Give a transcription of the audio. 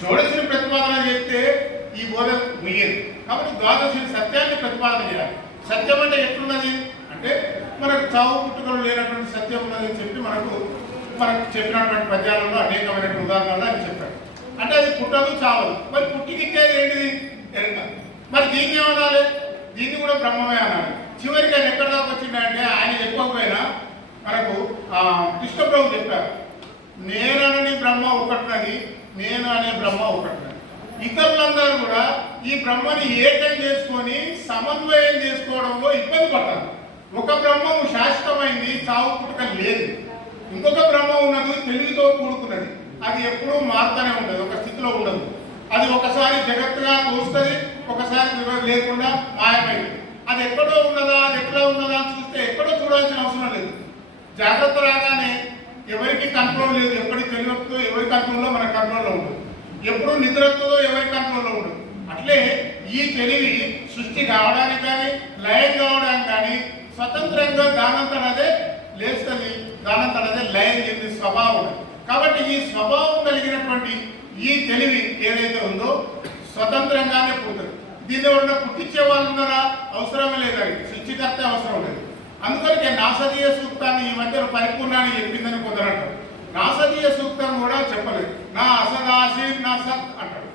షోడశిని ప్రతిపాదన చేస్తే ఈ బోధ ముయ్యేది. కాబట్టి ద్వాదశిని సత్యాన్ని ప్రతిపాదన చేయాలి. సత్యం అంటే ఎట్లున్నది అంటే మనకు చావు పుట్టుకలు లేనటువంటి సత్యం ఉన్నదని చెప్పి మనకు చెప్పినటువంటి పద్యాలలో అనేకమైనటువంటి ఉదాహరణలు అని చెప్పారు. అంటే అది పుట్టదు చావదు. మరి పుట్టికిచ్చేది ఏంటిది ఎరుక. మరి దీన్ని ఏమనాలి? దీన్ని కూడా బ్రహ్మమే అనాలి. చివరికి ఆయన ఎక్కడ దాకా వచ్చిందంటే ఆయన చెప్పకపోయినా మనకు కృష్ణప్రభు చెప్పారు, నేనని బ్రహ్మ ఒకటినది, నేను అనే బ్రహ్మ ఒకటినది. ఇతరులందరూ కూడా ఈ బ్రహ్మని ఏకం చేసుకొని సమన్వయం చేసుకోవడంలో ఇబ్బంది పడతారు. ఒక బ్రహ్మము శాశ్వతమైంది, చావు పుట్టుక లేదు. ఇంకొక బ్రహ్మ ఉన్నది తెలివితో కూడుకున్నది, అది ఎప్పుడూ మారుతూనే ఉంటుంది, ఒక స్థితిలో ఉండదు. అది ఒకసారి జగత్తుగా తోస్తుంది, ఒకసారి లేకుండా మాయమైంది. అది ఎక్కడో ఉన్నదా, అది ఎక్కడ ఉన్నదా అని చూస్తే ఎక్కడో చూడాల్సిన అవసరం లేదు. జాగ్రత్త రాగానే ఎవరికి కంట్రోల్ లేదు, ఎప్పటికి తెలియతో ఎవరి కంట్రోల్లో మన కంట్రోల్లో ఉండదు, ఎప్పుడు నిద్రతో ఎవరి కంట్రోల్లో ఉండదు. అట్లే ఈ తెలివి సృష్టి కావడానికి కానీ లయం కావడానికి కానీ స్వతంత్రంగా దానంతనదే లేస్తుంది, దానంతనదే లయం చెంది స్వభావం. కాబట్టి ఈ స్వభావం కలిగినటువంటి ఈ తెలివి ఏదైతే ఉందో స్వతంత్రంగానే పుడుతుంది. దీన్ని ఉన్న పుట్టించే వాళ్ళు ఉన్నారా? అవసరమే లేదు, అది సృష్టికర్త అవసరం లేదు. అందుకని నాసదీయ సూక్తాన్ని ఈ మధ్యలో పరిపూర్ణాన్ని చెప్పిందని కొందరంటారు. నాసదీయ సూక్తం కూడా చెప్పలేదు. నా అసదాసి నా సత్ అంటాడు.